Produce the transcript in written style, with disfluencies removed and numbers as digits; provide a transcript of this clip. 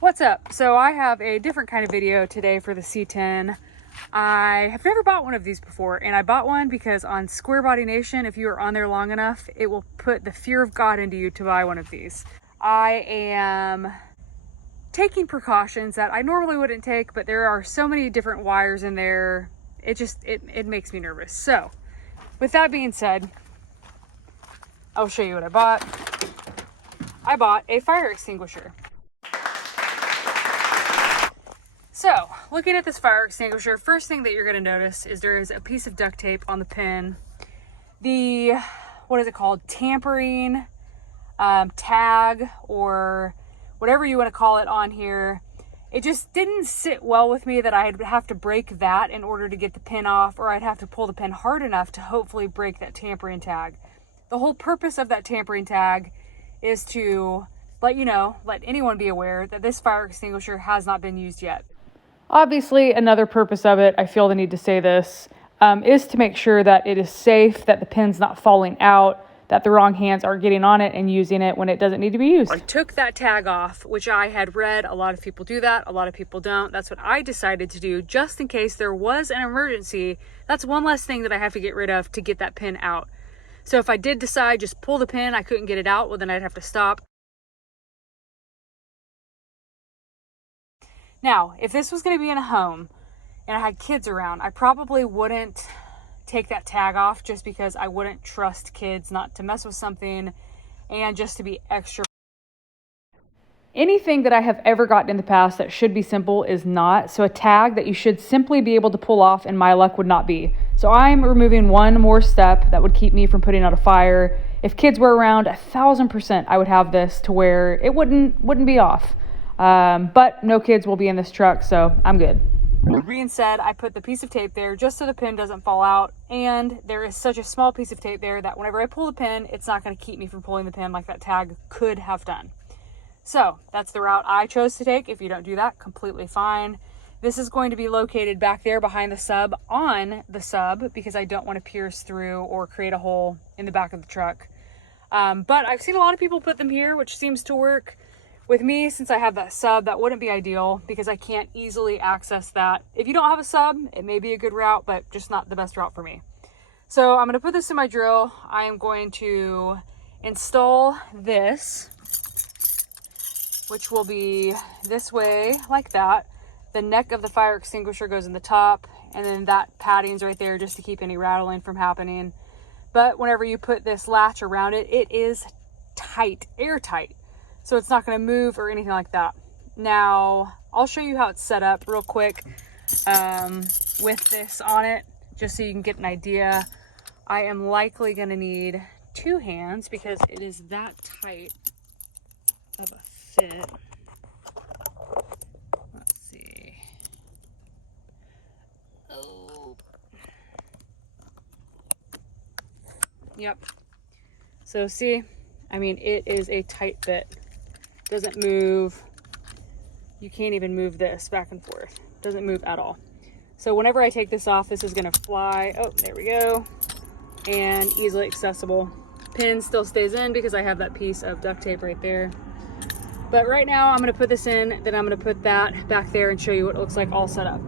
What's up? So I have a different kind of video today for the C10. I have never bought one of these before, and I bought one because on Square Body Nation, if you are on there long enough, it will put the fear of God into you to buy one of these. I am taking precautions that I normally wouldn't take, but there are so many different wires in there, it makes me nervous. So with that being said, I'll show you what I bought. I bought a fire extinguisher. So, looking at this fire extinguisher, first thing that you're going to notice is there is a piece of duct tape on the pin. The, what is it called? Tampering tag, or whatever you want to call it on here. It just didn't sit well with me that I'd have to break that in order to get the pin off, or I'd have to pull the pin hard enough to hopefully break that tampering tag. The whole purpose of that tampering tag is to let anyone be aware that this fire extinguisher has not been used yet. Obviously, another purpose of it, I feel the need to say this, is to make sure that it is safe, that the pin's not falling out, that the wrong hands aren't getting on it and using it when it doesn't need to be used. I took that tag off, which I had read a lot of people do that, a lot of people don't. That's what I decided to do, just in case there was an emergency. That's one less thing that I have to get rid of to get that pin out. So if I did decide just pull the pin, I couldn't get it out, well then I'd have to stop. Now, if this was going to be in a home and I had kids around, I probably wouldn't take that tag off, just because I wouldn't trust kids not to mess with something and just to be extra. Anything that I have ever gotten in the past that should be simple is not. So a tag that you should simply be able to pull off, in my luck, would not be. So I'm removing one more step that would keep me from putting out a fire. If kids were around, 1000% I would have this to where it wouldn't be off. But no kids will be in this truck, so I'm good. That being said, I put the piece of tape there just so the pin doesn't fall out, and there is such a small piece of tape there that whenever I pull the pin, it's not going to keep me from pulling the pin like that tag could have done. So that's the route I chose to take. If you don't do that, completely fine. This is going to be located back there behind the sub, on the sub, because I don't want to pierce through or create a hole in the back of the truck. But I've seen a lot of people put them here, which seems to work. With me, since I have that sub, that wouldn't be ideal because I can't easily access that. If you don't have a sub, it may be a good route, but just not the best route for me. So I'm going to put this in my drill. I am going to install this, which will be this way, like that. The neck of the fire extinguisher goes in the top, and then that padding's right there just to keep any rattling from happening. But whenever you put this latch around it, it is tight, airtight. So it's not going to move or anything like that. Now, I'll show you how it's set up real quick with this on it, just so you can get an idea. I am likely going to need 2 hands because it is that tight of a fit. Let's see. Oh. Yep. So see, I mean, it is a tight fit. Doesn't move. You can't even move this back and forth. Doesn't move at all. So whenever I take this off, this is going to fly. Oh, there we go. And easily accessible. Pin still stays in because I have that piece of duct tape right there. But right now I'm going to put this in, then I'm going to put that back there and show you what it looks like all set up.